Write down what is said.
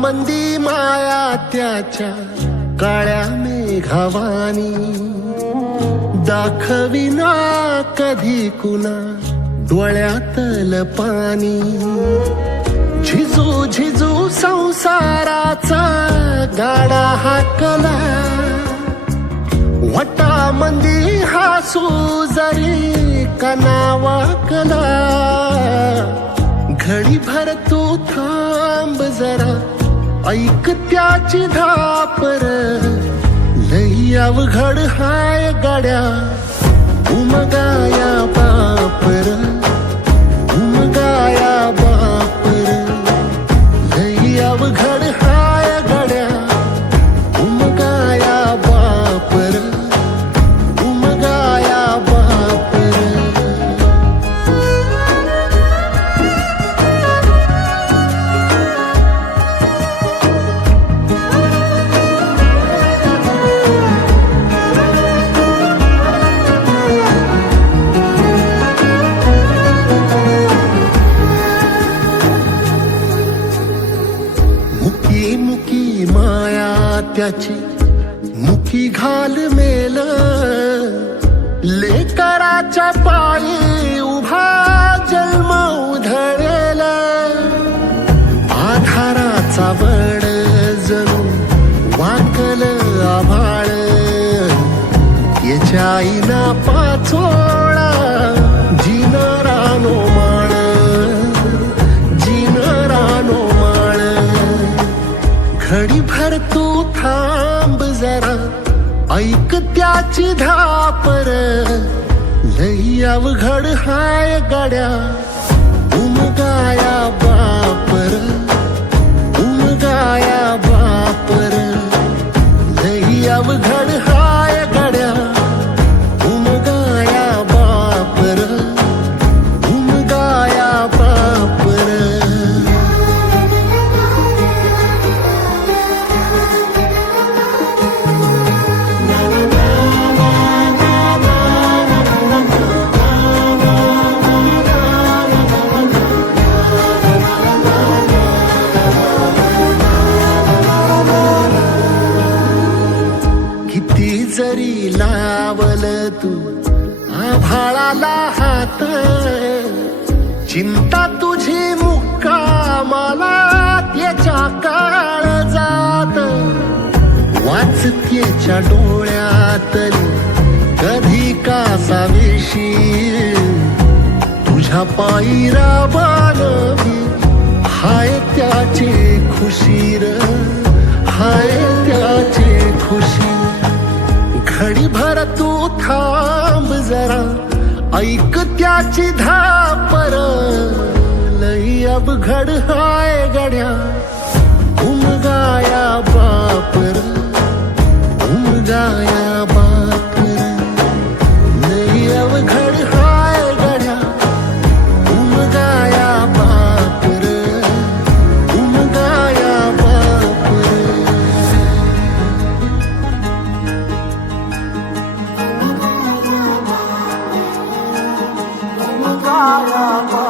मंदी माया त्याच्या काळ्या मेघावानी दाखविना कधी कुणा डोळ्यातल पाणी झिजू झिजू संसाराचा गाडा हाकला वटा मंदी हासू जरी कनावाकला घडी भर तू थांब जरा ऐक त्याची धापर लई अवघड हाय गाड्या उमगाया बापर उमगाया बापर लई अवघड हाय गाड्या उमगाया बापर उमगाया बापर मुकी माया त्याची मुकी घाल मेल लेकराच्या पायी उभा जन्म उधळेल आधाराचा बड जणू वाकल आभाळ याच्या आईना पाचोळा जिनरानो माळ जिनरानो माळ घडी भर तू थांब जरा ऐक त्याची धापर लई अवघड हाय गाड्या उमगाया बापर उमगाया बापर लई अवघड हाय गाड्या उमगाया बापर उमगाया बापर जरी लावल तू आभाळाला हात चिंता तुझी मुक्कामाला त्याच्या काळ जात वाचतेच्या डोळ्यातली कधी कासा वेशी तुझ्या पायी राबानवी हाय त्याचे खुशीर हाय त्याचे खुशी घडी भर तू थांब जरा ऐक त्याची धापर लई अवघड हाय गड्या उमगाया बापर उमगाया बापर लई अवघड हाय गड्या उमगाया बापर उमगाया बापर Bye.